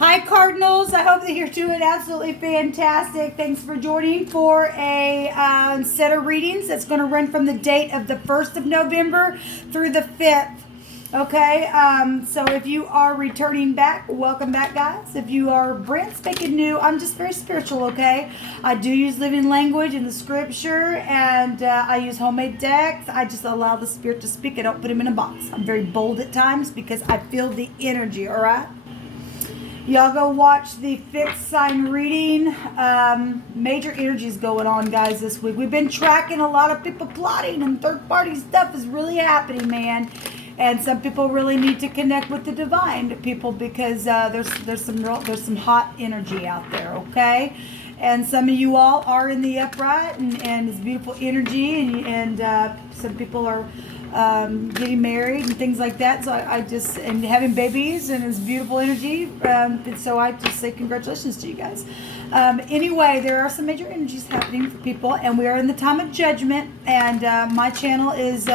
Hi, Cardinals. I hope that you're doing absolutely fantastic. Thanks for joining for a set of readings that's going to run from the date of the 1st of November through the 5th. Okay, so if you are returning back, welcome back, guys. If you are brand spanking new, I'm just very spiritual, okay? I do use living language in the scripture, and I use homemade decks. I just allow the spirit to speak. I don't put them in a box. I'm very bold at times because I feel the energy, all right? Y'all go watch the fixed sign reading. Major energies going on, guys, this week. We've been tracking a lot of people plotting, and third-party stuff is really happening, man. And some people really need to connect with the divine people because there's some hot energy out there, okay? And some of you all are in the upright, and it's beautiful energy, and some people are getting married and things like that. So I just, and having babies, and it's beautiful energy. So I just say congratulations to you guys. Anyway, there are some major energies happening for people, and we are in the time of judgment, and my channel is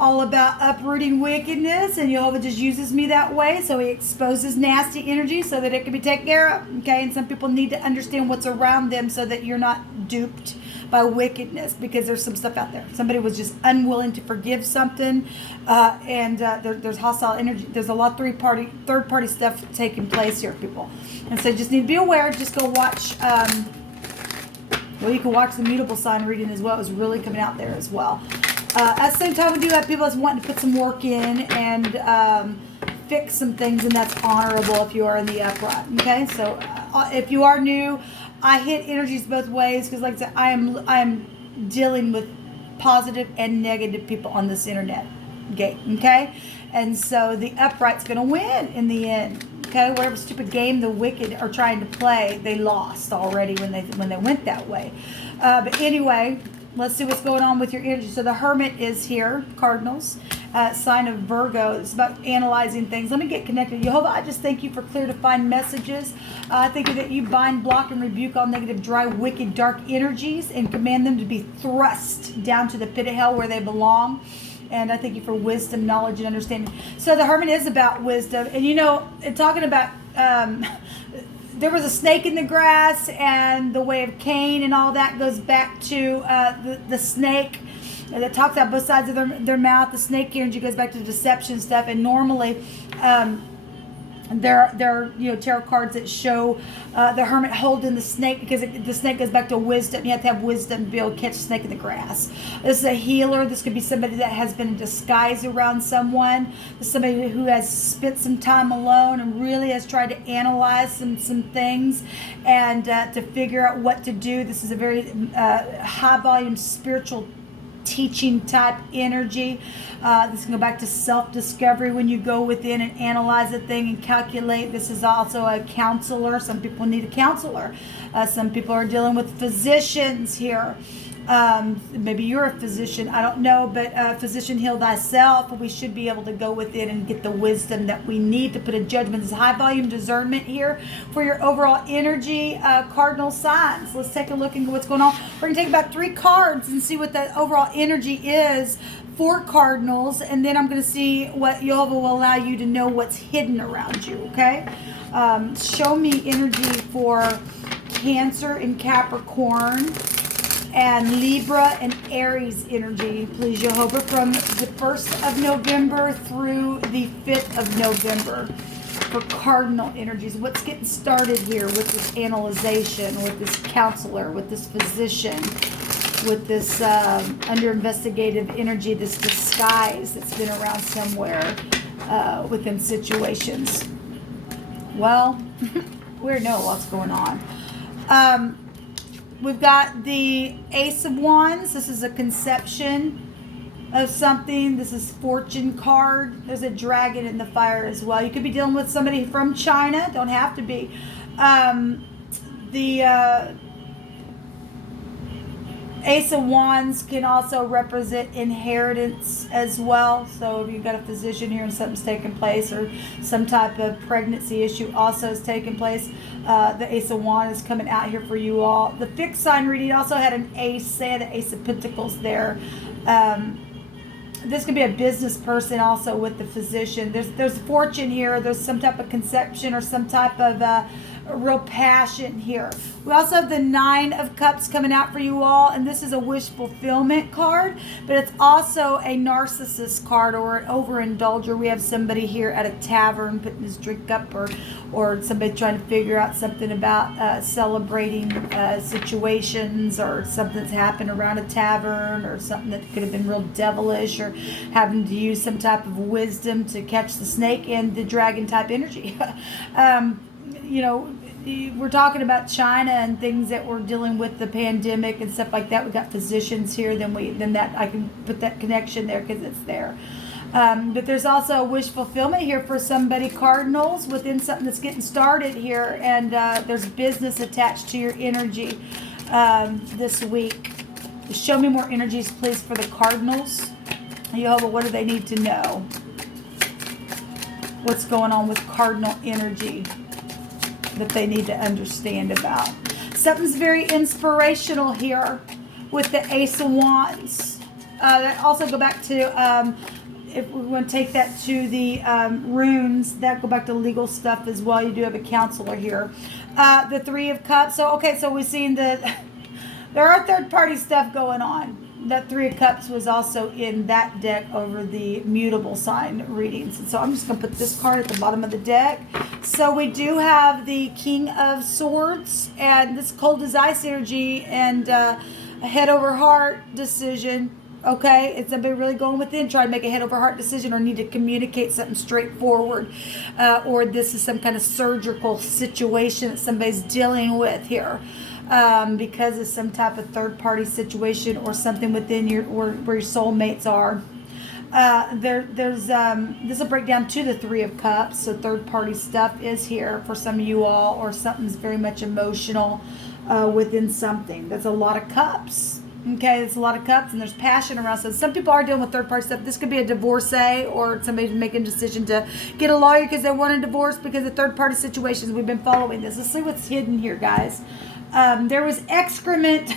all about uprooting wickedness, and Jehovah just uses me that way, so he exposes nasty energy so that it can be taken care of, okay? And some people need to understand what's around them so that you're not duped by wickedness, because there's some stuff out there. Somebody was just unwilling to forgive something, and there's hostile energy. There's a lot of third party stuff taking place here, people. And so you just need to be aware. Just go watch, well, you can watch the mutable sign reading as well. It was really coming out there as well. At the same time, we do have people that's wanting to put some work in and fix some things, and that's honorable if you are in the upright. Okay, so if you are new, I hit energies both ways because, like I said, I am dealing with positive and negative people on this internet gate. Okay, and so the upright's going to win in the end. Okay, whatever stupid game the wicked are trying to play, they lost already when they went that way. But anyway. Let's see what's going on with your energy. So the Hermit is here, Cardinals, sign of Virgo. It's about analyzing things. Let me get connected. Jehovah, I just thank you for clear, defined messages. I thank you that you bind, block, and rebuke all negative, dry, wicked, dark energies and command them to be thrust down to the pit of hell where they belong. And I thank you for wisdom, knowledge, and understanding. So the Hermit is about wisdom. And you know, talking about... there was a snake in the grass, and the way of Cain and all that goes back to the snake that talks out both sides of their mouth. The snake energy goes back to deception stuff, and normally there are tarot cards that show the Hermit holding the snake because the snake goes back to wisdom. You have to have wisdom to be able to catch a snake in the grass. This is a healer. This could be somebody that has been in disguise around someone. This is somebody who has spent some time alone and really has tried to analyze some things and to figure out what to do. This is a very high volume spiritual teaching type energy. This can go back to self-discovery when you go within and analyze a thing and calculate. This is also a counselor. Some people need a counselor. Some people are dealing with physicians here. Maybe you're a physician, I don't know, but physician, heal thyself. We should be able to go within and get the wisdom that we need to put a judgment. This is high volume discernment here for your overall energy, cardinal signs. Let's take a look and what's going on. We're going to take about 3 cards and see what the overall energy is for cardinals, and then I'm going to see what Jehovah will allow you to know what's hidden around you, okay? Show me energy for Cancer and Capricorn, and Libra and Aries energy, please, Jehovah, from the 1st of November through the 5th of November for cardinal energies. What's getting started here with this analyzation, with this counselor, with this physician, with this under investigative energy, this disguise that's been around somewhere within situations? Well, we know what's going on. We've got the Ace of Wands. This is a conception of something. This is Fortune card. There's a dragon in the fire as well. You could be dealing with somebody from China. Don't have to be. The Ace of Wands can also represent inheritance as well. So if you've got a physician here and something's taking place, or some type of pregnancy issue also is taking place, the Ace of Wands is coming out here for you all. The fixed sign reading also had an ace. They had the Ace of Pentacles there. this could be a business person also with the physician. There's fortune here. There's some type of conception or some type of real passion here. We also have the 9 of Cups coming out for you all, and this is a wish fulfillment card, but it's also a narcissist card or an overindulger. We have somebody here at a tavern putting his drink up, or somebody trying to figure out something about celebrating situations or something that's happened around a tavern, or something that could have been real devilish, or having to use some type of wisdom to catch the snake and the dragon type energy. You know, we're talking about China and things that we're dealing with, the pandemic and stuff like that. We got physicians here, then that I can put that connection there because it's there. But there's also a wish fulfillment here for somebody, Cardinals, within something that's getting started here, and there's business attached to your energy this week. Show me more energies, please, for the Cardinals. Jehovah, what do they need to know? What's going on with Cardinal energy that they need to understand about? Something's very inspirational here with the Ace of Wands. That also go back to, if we want to take that to the runes, that go back to legal stuff as well. You do have a counselor here. The 3 of Cups. So, okay, so we've seen that there are third-party stuff going on. That 3 of Cups was also in that deck over the mutable sign readings. And so I'm just going to put this card at the bottom of the deck. So we do have the King of Swords and this cold as ice energy and a head over heart decision. Okay, is somebody really going within, trying to make a head over heart decision, or need to communicate something straightforward, or this is some kind of surgical situation that somebody's dealing with here. Because of some type of third-party situation or something within your where your soulmates are. This will break down to the 3 of Cups. So third-party stuff is here for some of you all, or something's very much emotional within something. That's a lot of cups. Okay, it's a lot of cups, and there's passion around. So some people are dealing with third-party stuff. This could be a divorcee, or somebody's making a decision to get a lawyer because they want a divorce because of third-party situations. We've been following this. Let's see what's hidden here, guys. There was excrement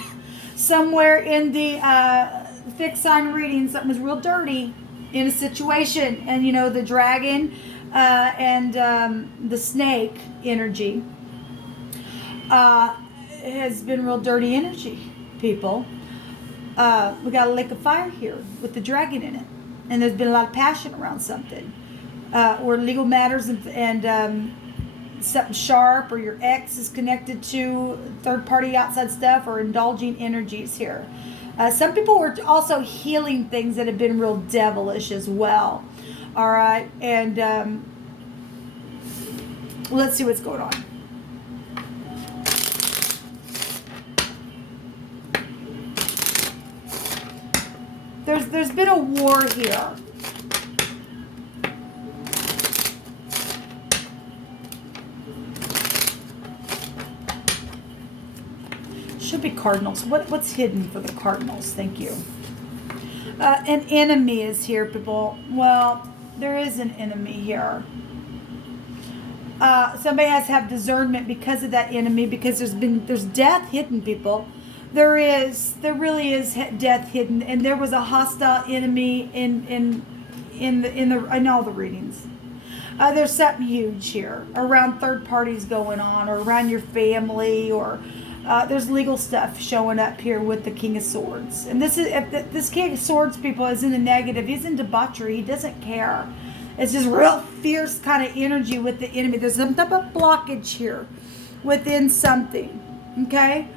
somewhere in the fixed sign reading. Something was real dirty in a situation. And, you know, the dragon and the snake energy has been real dirty energy, people. We got a lake of fire here with the dragon in it. And there's been a lot of passion around something. Or legal matters and something sharp, or your ex is connected to third-party outside stuff, or indulging energies here. Some people were also healing things that have been real devilish as well. All right, and let's see what's going on. There's been a war here. Should be Cardinals. What's hidden for the Cardinals? Thank you. An enemy is here, people. Well, there is an enemy here. Somebody has to have discernment because of that enemy, because there's death hidden, people. There really is death hidden, and there was a hostile enemy in all the readings. There's something huge here around third parties going on, or around your family, or there's legal stuff showing up here with the King of Swords. And this King of Swords, people, is in the negative. He's in debauchery. He doesn't care. It's just real fierce kind of energy with the enemy. There's some type of blockage here within something. Okay?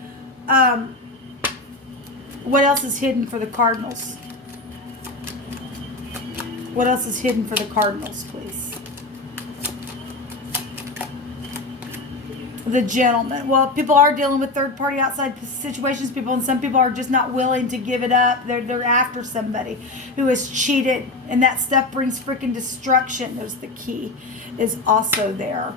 What else is hidden for the Cardinals? What else is hidden for the Cardinals, please? The Gentleman. Well, people are dealing with third-party outside situations, people, and some people are just not willing to give it up. They're after somebody who has cheated, and that stuff brings freaking destruction. There's the key is also there.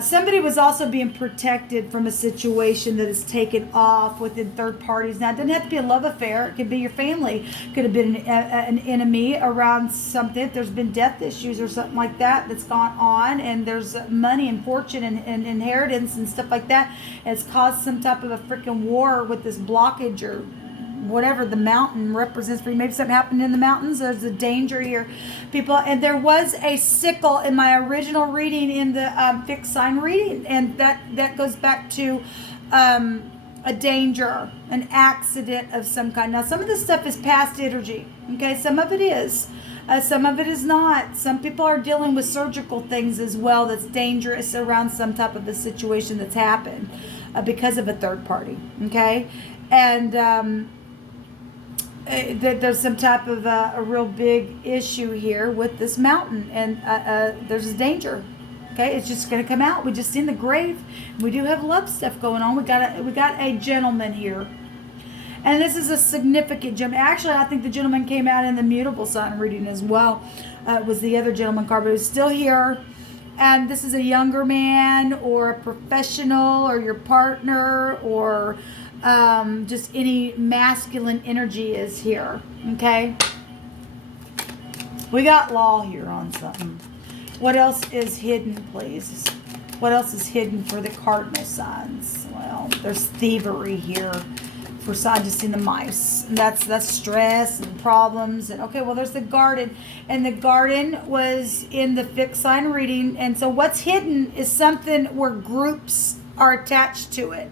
Somebody was also being protected from a situation that is taken off within third parties. Now, it doesn't have to be a love affair. It could be your family. It could have been an enemy around something. There's been death issues or something like that that's gone on, and there's money and fortune and inheritance and stuff like that. And it's caused some type of a freaking war with this blockage or whatever the mountain represents for you. Maybe something happened in the mountains. There's a danger here, people. And there was a sickle in my original reading in the fixed sign reading. And that goes back to a danger, an accident of some kind. Now, some of this stuff is past energy. Okay, some of it is. Some of it is not. Some people are dealing with surgical things as well that's dangerous around some type of a situation that's happened because of a third party. Okay? And there's some type of a real big issue here with this mountain. And there's a danger. Okay? It's just going to come out. We just seen the grave. We do have love stuff going on. We got a gentleman here. And this is a significant gentleman. Actually, I think the gentleman came out in the mutable sign reading as well. It was the other gentleman card, but it was still here. And this is a younger man or a professional or your partner or just any masculine energy is here. Okay? We got law here on something. What else is hidden, please? What else is hidden for the cardinal signs? Well, there's thievery here. For sign, just in the mice. And that's stress and problems. And okay, well, there's the garden. And the garden was in the fixed sign reading. And so what's hidden is something where groups are attached to it.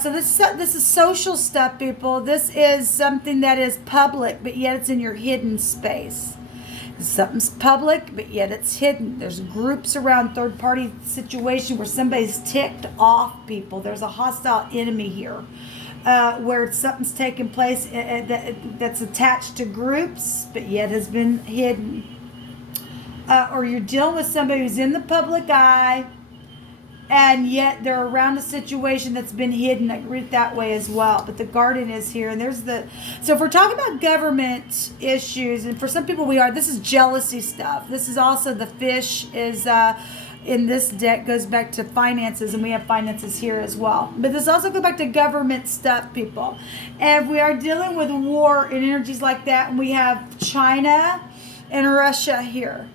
So this is social stuff, people. This is something that is public, but yet it's in your hidden space. Something's public, but yet it's hidden. There's groups around third-party situation where somebody's ticked off people. There's a hostile enemy here. Where something's taking place that's attached to groups, but yet has been hidden. Or you're dealing with somebody who's in the public eye, and yet they're around a situation that's been hidden. I read it that way as well. But the garden is here, and there's so if we're talking about government issues, and for some people this is jealousy stuff. This is also the fish is... in this deck goes back to finances, and we have finances here as well. But this also goes back to government stuff, people. And if we are dealing with war and energies like that, and we have China and Russia here.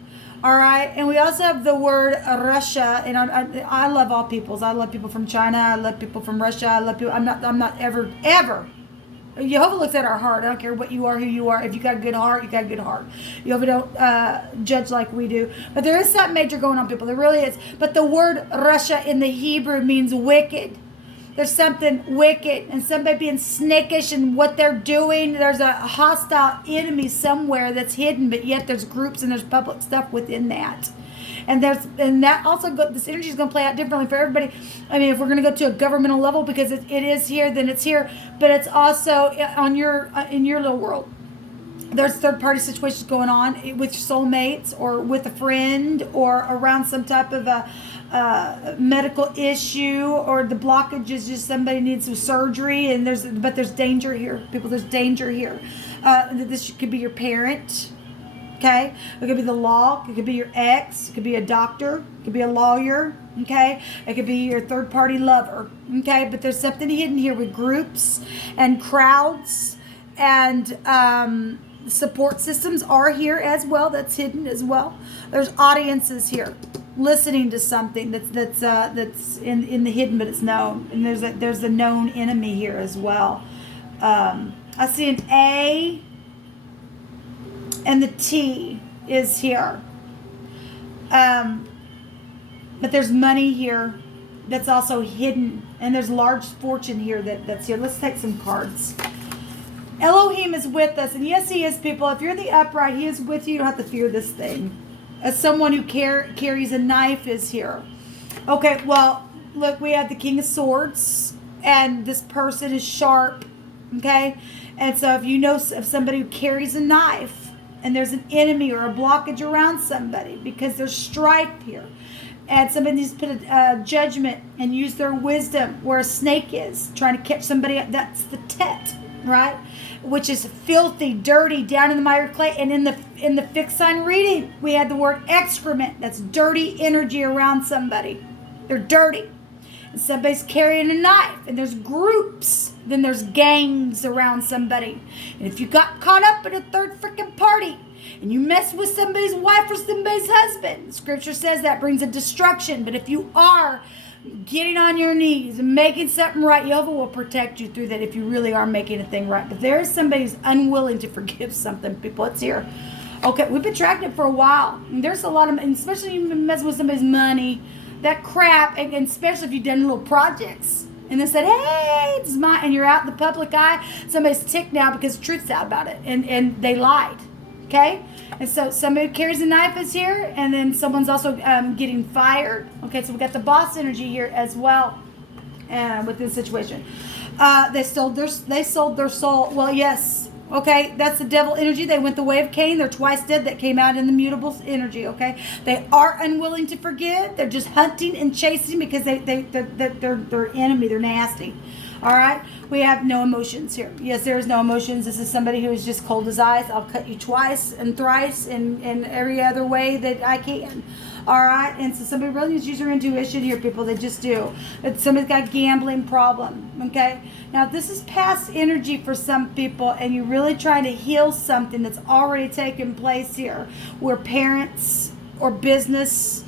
All right, and we also have the word Russia, and I love all peoples. I love people from China. I love people from Russia. I love people. I'm not ever. Jehovah looks at our heart. I don't care what you are, who you are. If you got a good heart, you got a good heart. Jehovah don't judge like we do. But there is something major going on, people. There really is. But the word Russia in the Hebrew means wicked. There's something wicked and somebody being snakish in what they're doing. There's a hostile enemy somewhere that's hidden, but yet there's groups and there's public stuff within that. And that also this energy is going to play out differently for everybody. I mean, if we're going to go to a governmental level, because it is here, then it's here. But it's also on in your little world. There's third-party situations going on with soulmates or with a friend or around some type of a medical issue, or the blockage is just somebody needs some surgery, and there's danger here, people. There's danger here. This could be your parent. Okay, it could be the law. It could be your ex. It could be a doctor. It could be a lawyer. Okay, it could be your third-party lover. Okay, but there's something hidden here with groups and crowds, and support systems are here as well. That's hidden as well. There's audiences here listening to something that's in the hidden, but it's known. And there's a known enemy here as well. I see an A. And the T is here. But there's money here that's also hidden. And there's large fortune here that's here. Let's take some cards. Elohim is with us. And yes, he is, people. If you're the upright, he is with you. You don't have to fear this thing. As someone who carries a knife is here. Okay, well, look, we have the King of Swords. And this person is sharp. Okay? And so if you know of somebody who carries a knife, and there's an enemy or a blockage around somebody because there's strife here, and somebody needs to put a judgment and use their wisdom where a snake is trying to catch somebody up. That's the tet, right? Which is filthy, dirty, down in the miry clay. And in the fixed sign reading, we had the word excrement. That's dirty energy around somebody. They're dirty. And somebody's carrying a knife, and there's groups. Then there's gangs around somebody. And if you got caught up in a third freaking party, and you mess with somebody's wife or somebody's husband, Scripture says that brings a destruction. But if you are getting on your knees and making something right, Jehovah will protect you through that if you really are making a thing right. But there is somebody who's unwilling to forgive something, people. It's here. Okay, we've been tracking it for a while. And there's a lot of, and especially if you mess with somebody's money, that crap, and especially if you've done little projects. And they said, hey, it's mine, and you're out in the public eye. Somebody's ticked now because the truth's out about it, and they lied, okay? And so somebody who carries a knife is here, and then someone's also getting fired. Okay, so we got the boss energy here as well with this situation. They sold their soul. Well, yes, okay, that's the devil energy. They went the way of Cain. They're twice dead. That came out in the mutable energy, okay? They are unwilling to forgive. They're just hunting and chasing because they're enemy. They're nasty. All right? We have no emotions here. Yes, there is no emotions. This is somebody who is just cold as ice. I'll cut you twice and thrice in every other way that I can. All right? And so somebody really needs to use your intuition here, people. They just do. But somebody's got a gambling problem, okay? Now, this is past energy for some people, and you're really trying to heal something that's already taken place here, where parents or business,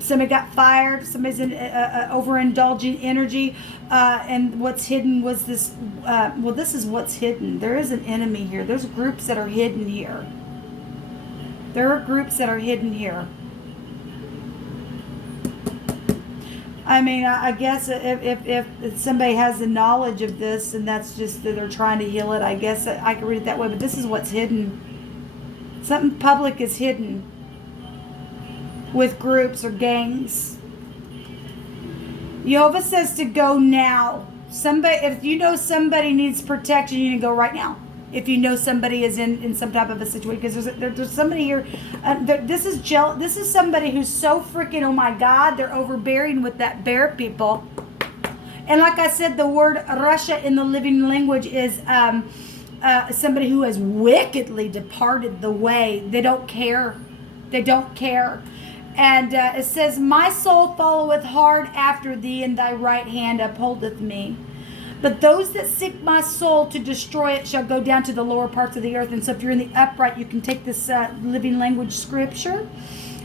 somebody got fired, somebody's in overindulging energy, and what's hidden was this, this is what's hidden. There is an enemy here. There's groups that are hidden here. There are groups that are hidden here. I mean, I guess if somebody has the knowledge of this and that's just that they're trying to heal it, I guess I could read it that way. But this is what's hidden. Something public is hidden with groups or gangs. Jehovah says to go now. Somebody, if you know somebody needs protection, you need to go right now. If you know somebody is in some type of a situation, because there's somebody here. This is somebody who's so freaking, oh my God, they're overbearing with that bear, people. And like I said, the word Russia in the living language is somebody who has wickedly departed the way. They don't care. They don't care. And it says, my soul followeth hard after thee, and thy right hand upholdeth me. But those that seek my soul to destroy it shall go down to the lower parts of the earth. And so if you're in the upright, you can take this living language scripture,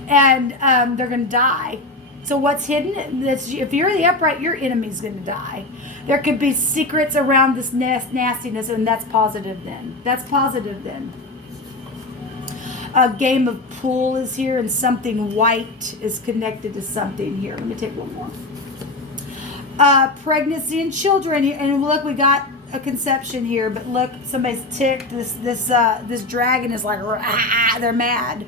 and they're going to die. So what's hidden? If you're in the upright, your enemy's going to die. There could be secrets around this nastiness, and that's positive then. That's positive then. A game of pool is here, and something white is connected to something here. Let me take one more. Pregnancy and children, and look, we got a conception here, but look, somebody's ticked. This dragon is like, they're mad.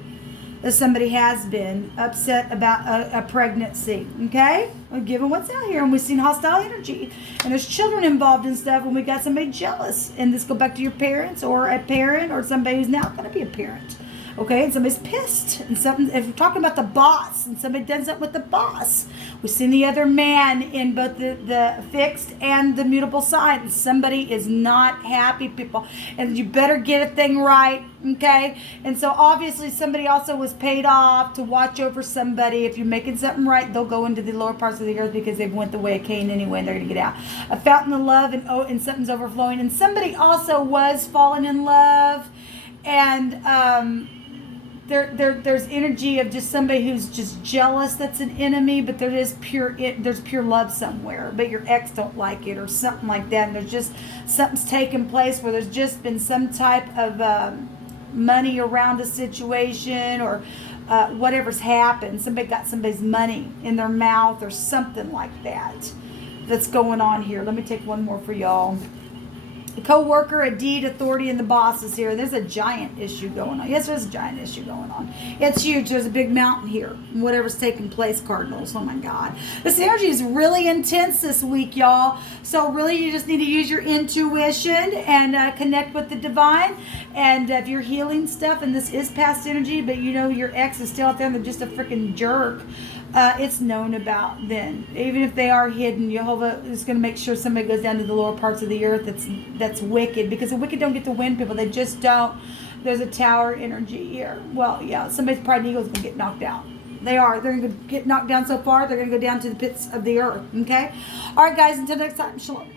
Somebody has been upset about a pregnancy. Okay, given what's out here, and we've seen hostile energy, and there's children involved in stuff, and we got somebody jealous, and this go back to your parents or a parent or somebody who's now going to be a parent. Okay, and somebody's pissed, and something. If we're talking about the boss, and somebody does something with the boss, we've seen the other man in both the fixed and the mutable sign. Somebody is not happy, people, and you better get a thing right. Okay, and so obviously somebody also was paid off to watch over somebody. If you're making something right, they'll go into the lower parts of the earth because they've went the way of Cain anyway, and they're gonna get out. A fountain of love, and something's overflowing, and somebody also was falling in love, and There's energy of just somebody who's just jealous. That's an enemy, but there's pure love somewhere. But your ex don't like it or something like that. And there's just something's taken place where there's just been some type of money around a situation or whatever's happened. Somebody got somebody's money in their mouth or something like that. That's going on here. Let me take one more for y'all. A co-worker, a deed, authority, and the boss is here. There's a giant issue going on. Yes, there's a giant issue going on. It's huge. There's a big mountain here. Whatever's taking place, Cardinals. Oh, my God. This energy is really intense this week, y'all. So, really, you just need to use your intuition and connect with the divine. And if you're healing stuff, and this is past energy, but you know your ex is still out there and they're just a freaking jerk, it's known about then. Even if they are hidden, Jehovah is going to make sure somebody goes down to the lower parts of the earth that's wicked, because the wicked don't get to win, people. They just don't. There's a tower energy here. Well, yeah, somebody's pride and ego is going to get knocked out. They are. They're going to get knocked down so far, they're going to go down to the pits of the earth. Okay? All right, guys, until next time, shalom.